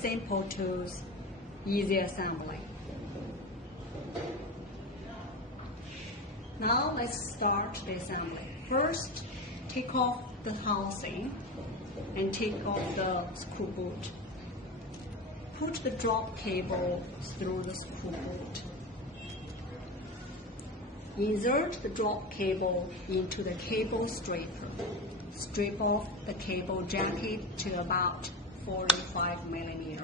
simple tools, easy assembly. Now let's start the assembly. First, take off the housing and take off the screw boot. Put the drop cable through the screw boot. Insert the drop cable into the cable stripper. Strip off the cable jacket to about 45 millimeters.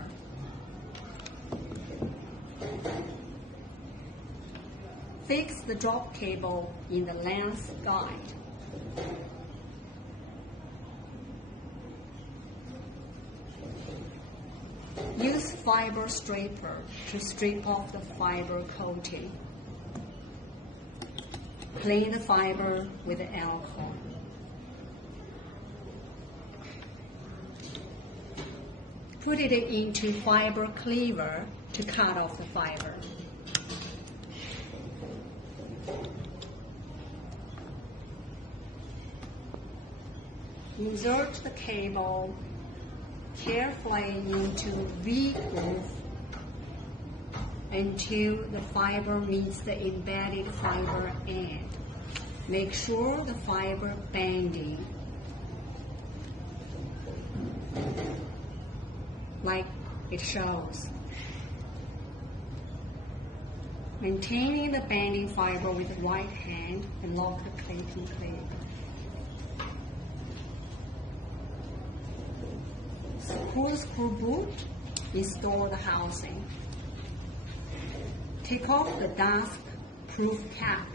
Fix the drop cable in the length guide. Use fiber stripper to strip off the fiber coating. Clean the fiber with alcohol. Put it into fiber cleaver to cut off the fiber. Insert the cable carefully into V groove until the fiber meets the embedded fiber end. Make sure the fiber bending like it shows. Maintaining the bending fiber with the right hand and lock the clipping cleave. Screw the screw boot, install the housing. Take off the dust-proof cap.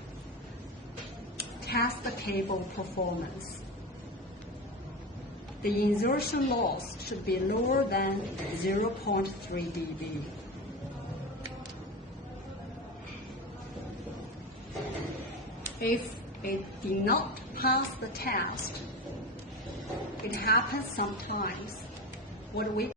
Test the cable performance. The insertion loss should be lower than 0.3 dB. If it did not pass the test, it happens sometimes. What we